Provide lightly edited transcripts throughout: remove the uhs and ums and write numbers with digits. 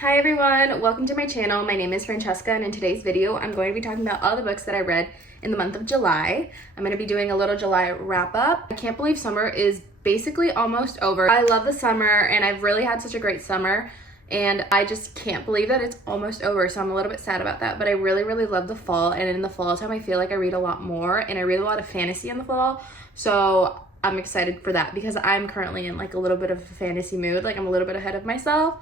Hi everyone, welcome to my channel. My name is Francesca, and in today's video I'm going to be talking about all the books that I read in the month of July. I'm going to be doing a little July wrap up. I can't believe summer is basically almost over. I love the summer and I've really had such a great summer, and I just can't believe that it's almost over, so I'm a little bit sad about that. But I really love the fall, and in the fall time I feel like I read a lot more, and I read a lot of fantasy in the fall, so I'm excited for that because I'm currently in like a little bit of a fantasy mood. Like I'm a little bit ahead of myself,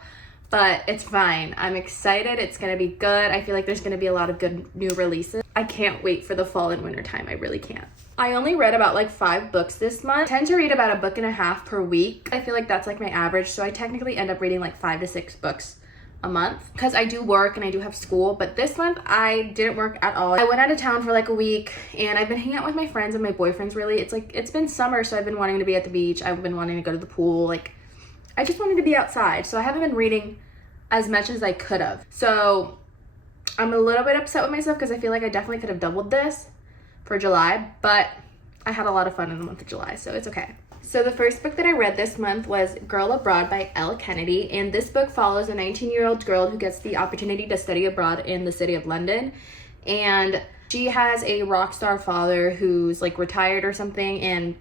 but it's fine. I'm excited. It's gonna be good. I feel like there's gonna be a lot of good new releases. I can't wait for the fall and winter time. I really can't. I only read about like 5 books this month. I tend to read about a book and a half per week. I feel like that's like my average, so I technically end up reading like 5 to 6 books a month because I do work and I do have school. But this month I didn't work at all. I went out of town for like a week, and I've been hanging out with my friends and my boyfriends. Really, it's been summer, so I've been wanting to be at the beach. I've been wanting to go to the pool. Like I just wanted to be outside, so I haven't been reading as much as I could have. So I'm a little bit upset with myself because I feel like I definitely could have doubled this for July, but I had a lot of fun in the month of July, so it's okay. So the first book that I read this month was Girl Abroad by Elle Kennedy, and this book follows a 19-year-old girl who gets the opportunity to study abroad in the city of London, and she has a rock star father who's like retired or something, and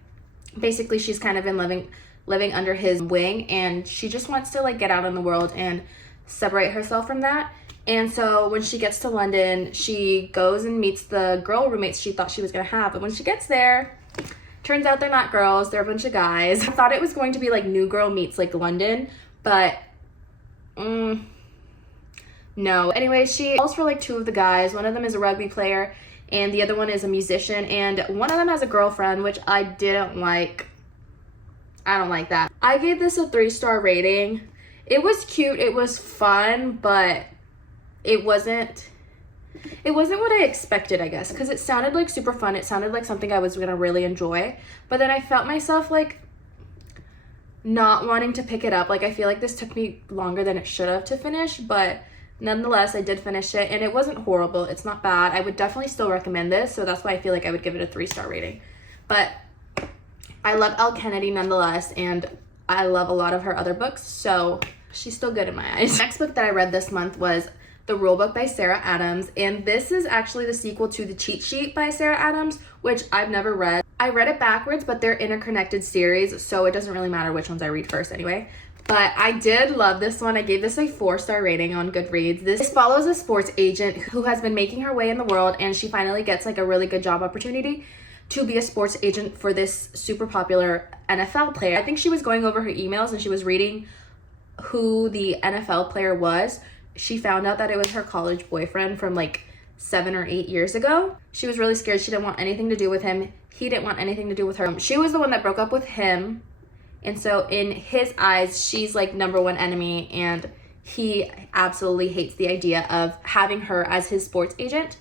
basically she's kind of been living under his wing, and she just wants to like get out in the world and separate herself from that. And so when she gets to London, she goes and meets the girl roommates she thought she was gonna have, but when she gets there, turns out they're not girls, they're a bunch of guys. I thought it was going to be like New Girl meets like London, but no. Anyway, she falls for like 2 of the guys. One of them is a rugby player and the other one is a musician, and one of them has a girlfriend, which I didn't like. I don't like that. I gave this a 3-star rating. It was cute, it was fun, but it wasn't what I expected, I guess, because it sounded like super fun. It sounded like something I was gonna really enjoy, but then I felt myself like not wanting to pick it up. Like I feel like this took me longer than it should have to finish, but nonetheless I did finish it, and it wasn't horrible. It's not bad. I would definitely still recommend this, so that's why I feel like I would give it a 3-star rating. But I love Elle Kennedy nonetheless, and I love a lot of her other books, so she's still good in my eyes. The next book that I read this month was The Rulebook by Sarah Adams, and this is actually the sequel to The Cheat Sheet by Sarah Adams, which I've never read. I read it backwards, but they're interconnected series, so it doesn't really matter which ones I read first anyway. But I did love this one. I gave this a 4-star rating on Goodreads. This follows a sports agent who has been making her way in the world, and she finally gets like a really good job opportunity to be a sports agent for this super popular NFL player. I think she was going over her emails and she was reading who the NFL player was. She found out that it was her college boyfriend from like 7 or 8 years ago. She was really scared. She didn't want anything to do with him. He didn't want anything to do with her. She was the one that broke up with him, and so in his eyes she's like #1 enemy, and he absolutely hates the idea of having her as his sports agent.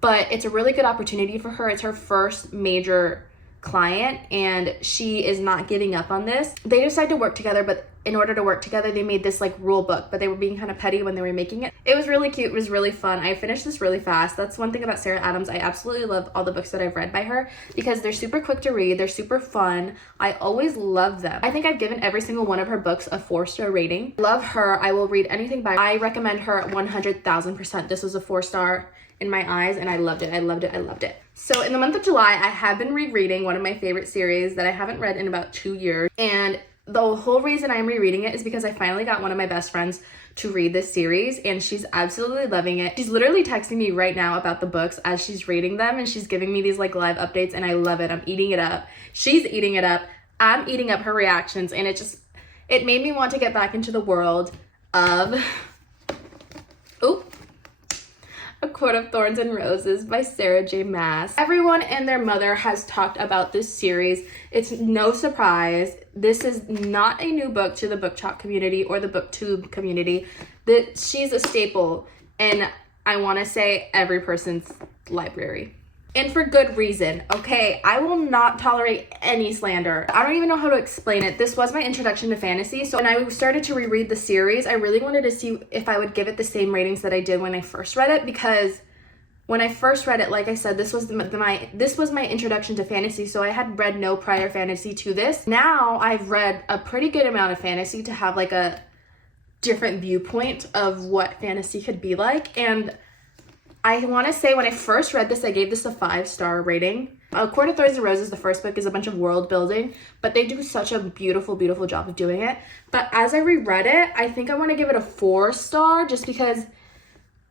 But it's a really good opportunity for her. It's her first major client, and she is not giving up on this. They decide to work together, but in order to work together they made this like rule book, but they were being kind of petty when they were making it. It was really cute. It was really fun. I finished this really fast. That's one thing about Sarah Adams. I absolutely love all the books that I've read by her because they're super quick to read. They're super fun. I always love them. I think I've given every single one of her books a 4-star rating. Love her. I will read anything by her. I recommend her 100,000%. This was a 4-star in my eyes, and I loved it. I loved it. I loved it. So in the month of July, I have been rereading one of my favorite series that I haven't read in about 2 years, and the whole reason I'm rereading it is because I finally got one of my best friends to read this series, and she's absolutely loving it. She's literally texting me right now about the books as she's reading them, and she's giving me these like live updates, and I love it. I'm eating it up. She's eating it up. I'm eating up her reactions, and it made me want to get back into the world of A Court of Thorns and Roses by Sarah J. Maas. Everyone and their mother has talked about this series. It's no surprise. This is not a new book to the book talk community or the booktube community. She's a staple in, I want to say, every person's library. And for good reason, okay? I will not tolerate any slander. I don't even know how to explain it. This was my introduction to fantasy, so when I started to reread the series, I really wanted to see if I would give it the same ratings that I did when I first read it, because when I first read it, like I said, this was my introduction to fantasy, so I had read no prior fantasy to this. Now I've read a pretty good amount of fantasy to have like a different viewpoint of what fantasy could be like. And I want to say when I first read this, I gave this a 5-star rating. A Court of Thorns and Roses, the first book, is a bunch of world building, but they do such a beautiful, beautiful job of doing it. But as I reread it, I think I want to give it a 4-star just because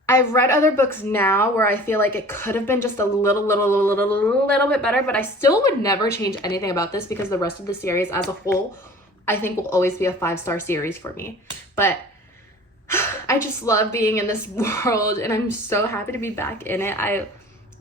I've read other books now where I feel like it could have been just a little bit better, but I still would never change anything about this because the rest of the series as a whole, I think will always be a 5-star series for me. But I just love being in this world and I'm so happy to be back in it. I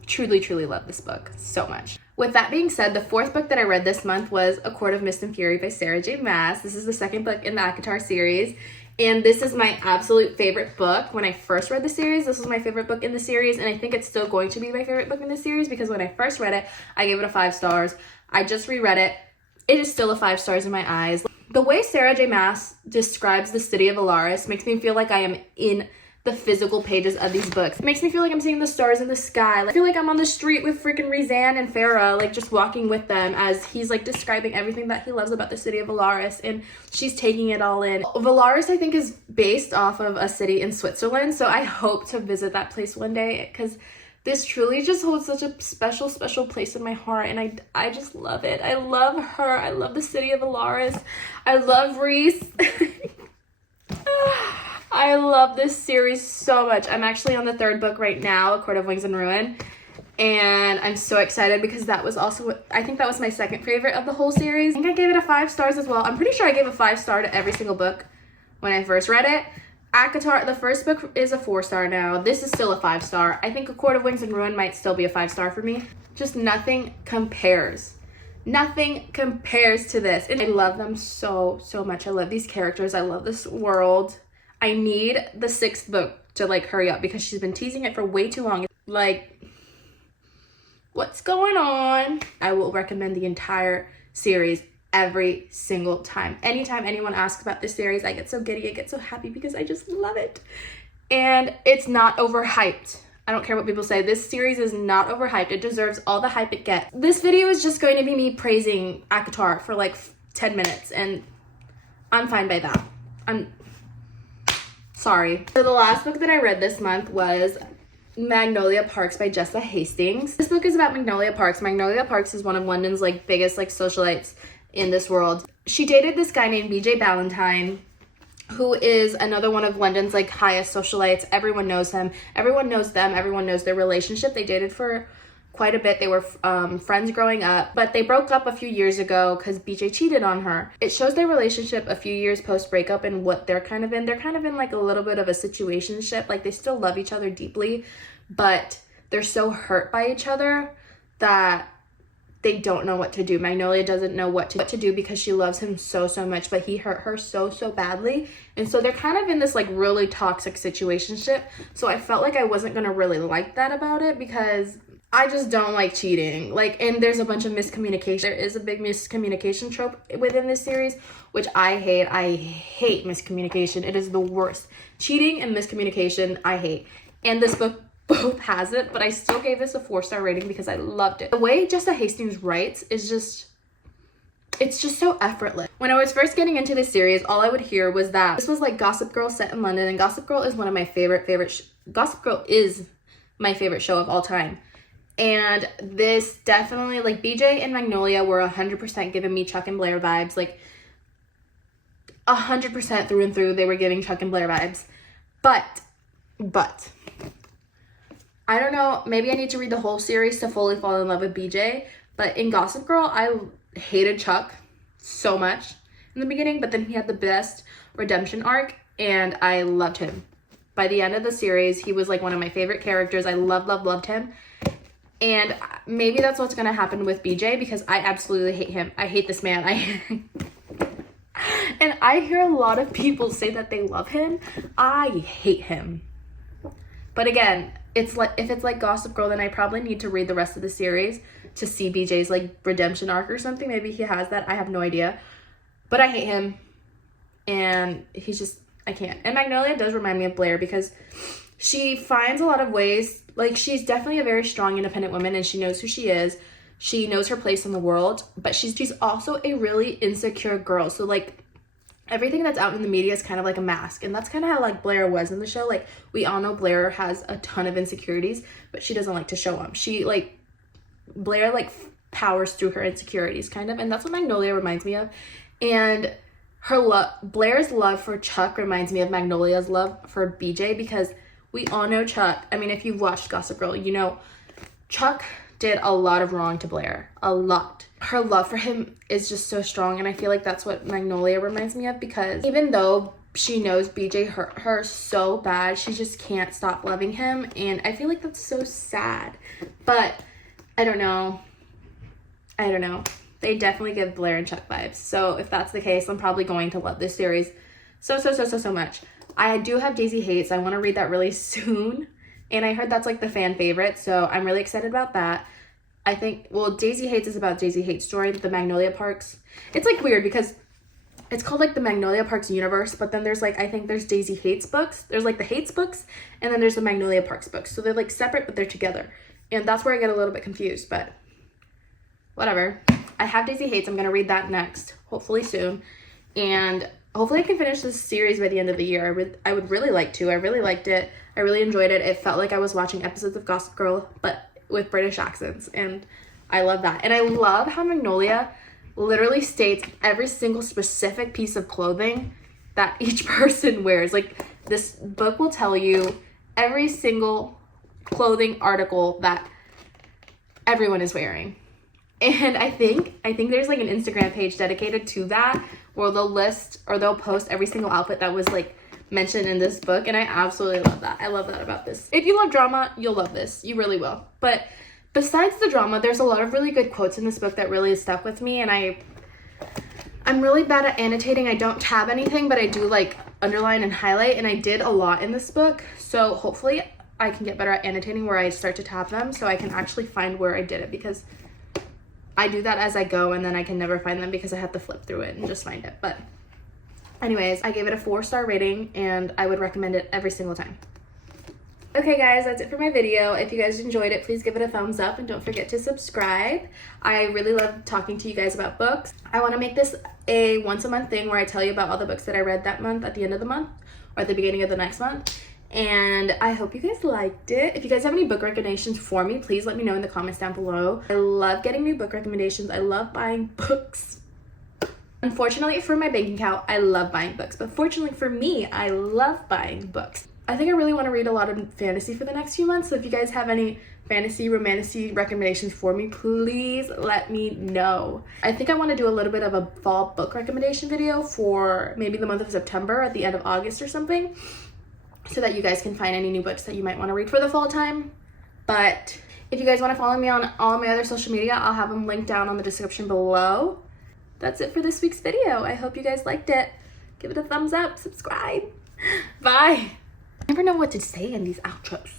truly, truly love this book so much. With that being said, the 4th book that I read this month was A Court of Mist and Fury by Sarah J. Maas. This is the 2nd book in the ACOTAR series. And this is my absolute favorite book. When I first read the series, this was my favorite book in the series. And I think it's still going to be my favorite book in the series because when I first read it, I gave it a 5 stars. I just reread it. It is still a 5 stars in my eyes. The way Sarah J. Maas describes the city of Alaris makes me feel like I am in the physical pages of these books. It makes me feel like I'm seeing the stars in the sky. I feel like I'm on the street with freaking Rizan and Farah, like just walking with them as he's like describing everything that he loves about the city of Alaris and she's taking it all in. Valaris, I think, is based off of a city in Switzerland, so I hope to visit that place one day because this truly just holds such a special, special place in my heart, and I just love it. I love her. I love the city of Alaris. I love Reese. I love this series so much. I'm actually on the 3rd book right now, A Court of Wings and Ruin, and I'm so excited because that was also, I think that was my 2nd favorite of the whole series. I think I gave it a 5 stars as well. I'm pretty sure I gave a 5-star to every single book when I first read it. ACOTAR, the first book, is a 4-star now. This is still a 5-star. I think A Court of Wings and Ruin might still be a 5-star for me. Just nothing compares. Nothing compares to this. And I love them so, so much. I love these characters. I love this world. I need the 6th book to like hurry up because she's been teasing it for way too long. Like, what's going on? I will recommend the entire series every single time. Anytime anyone asks about this series, I get so giddy, I get so happy because I just love it. And it's not overhyped. I don't care what people say. This series is not overhyped. It deserves all the hype it gets. This video is just going to be me praising ACOTAR for like 10 minutes and I'm fine by that. I'm sorry. So the last book that I read this month was Magnolia Parks by Jessa Hastings. This book is about Magnolia Parks. Magnolia Parks is one of London's like biggest like socialites in this world. She dated this guy named BJ Ballantyne, who is another one of London's like highest socialites. Everyone knows him. Everyone knows them. Everyone knows their relationship. They dated for quite a bit. They were friends growing up, but they broke up a few years ago because BJ cheated on her. It shows their relationship a few years post breakup and what they're kind of in. They're kind of in like a little bit of a situationship. Like they still love each other deeply, but they're so hurt by each other that they don't know what to do. Magnolia doesn't know what to do because she loves him so, so much, but he hurt her so, so badly. And so they're kind of in this like really toxic situationship. So I felt like I wasn't going to really like that about it because I just don't like cheating. Like, and there's a bunch of miscommunication. There is a big miscommunication trope within this series, which I hate. I hate miscommunication. It is the worst. Cheating and miscommunication, I hate. And this book both has it, but I still gave this a 4-star rating because I loved it. The way Jessa Hastings writes is just, it's just so effortless. When I was first getting into this series, all I would hear was that this was like Gossip Girl set in London, and Gossip Girl is one of my Gossip Girl is my favorite show of all time. And this definitely, like BJ and Magnolia were 100% giving me Chuck and Blair vibes, like 100% through and through, they were giving Chuck and Blair vibes. But, I don't know, maybe I need to read the whole series to fully fall in love with BJ, but in Gossip Girl, I hated Chuck so much in the beginning, but then he had the best redemption arc, and I loved him. By the end of the series, he was like one of my favorite characters. I loved him. And maybe that's what's going to happen with BJ because I absolutely hate him. I hate this man. And I hear a lot of people say that they love him. I hate him. But again, it's like if it's like Gossip Girl, then I probably need to read the rest of the series to see BJ's like redemption arc or something. Maybe he has that. I have no idea. But I hate him. And he's just, I can't. And Magnolia does remind me of Blair because she finds a lot of ways, like she's definitely a very strong, independent woman and she knows who she is. She knows her place in the world, but she's also a really insecure girl. So like everything that's out in the media is kind of like a mask, and that's kind of how like Blair was in the show. Like, we all know Blair has a ton of insecurities, but she doesn't like to show them. Blair like powers through her insecurities kind of, and that's what Magnolia reminds me of. And Blair's love for Chuck reminds me of Magnolia's love for BJ, because we all know Chuck. I mean, if you've watched Gossip Girl, you know Chuck did a lot of wrong to Blair, a lot. Her love for him is just so strong, and I feel like that's what Magnolia reminds me of, because even though she knows BJ hurt her so bad, she just can't stop loving him, and I feel like that's so sad. But I don't know. They definitely give Blair and Chuck vibes. So if that's the case, I'm probably going to love this series so much. I do have Daisy Hates. I want to read that really soon. And I heard that's like the fan favorite, so I'm really excited about that. I think, well, Daisy Hates is about Daisy Hates' story, but the Magnolia Parks, it's like weird because it's called like the Magnolia Parks universe, but then there's like, I think there's Daisy Hates books. There's like the Hates books, and then there's the Magnolia Parks books. So they're like separate, but they're together. And that's where I get a little bit confused, but whatever. I have Daisy Hates. I'm going to read that next, hopefully soon. And hopefully I can finish this series by the end of the year. I would really like to. I really liked it. I really enjoyed it. It felt like I was watching episodes of Gossip Girl, but with British accents, and I love that. And I love how Magnolia literally states every single specific piece of clothing that each person wears. Like, this book will tell you every single clothing article that everyone is wearing. And I think there's like an Instagram page dedicated to that, where they'll list or they'll post every single outfit that was like mentioned in this book, and I absolutely love that. I love that about this. If you love drama, you'll love this. You really will. But besides the drama, there's a lot of really good quotes in this book that really stuck with me, and I'm really bad at annotating. I don't tab anything, but I do like underline and highlight, and I did a lot in this book, so hopefully I can get better at annotating where I start to tab them so I can actually find where I did it, because I do that as I go and then I can never find them because I have to flip through it and just find it. But anyways, I gave it a 4-star rating, and I would recommend it every single time. Okay guys, that's it for my video. If you guys enjoyed it, please give it a thumbs up and don't forget to subscribe. I really love talking to you guys about books. I want to make this a once-a-month thing where I tell you about all the books that I read that month at the end of the month or at the beginning of the next month. And I hope you guys liked it. If you guys have any book recommendations for me, please let me know in the comments down below. I love getting new book recommendations. I love buying books. Unfortunately for my bank account, I love buying books, but fortunately for me, I love buying books. I think I really want to read a lot of fantasy for the next few months, so if you guys have any fantasy, romantasy recommendations for me, please let me know. I think I want to do a little bit of a fall book recommendation video for maybe the month of September at the end of August or something, so that you guys can find any new books that you might want to read for the fall time. But if you guys want to follow me on all my other social media, I'll have them linked down on the description below. That's it for this week's video. I hope you guys liked it. Give it a thumbs up, subscribe. Bye. I never know what to say in these outros.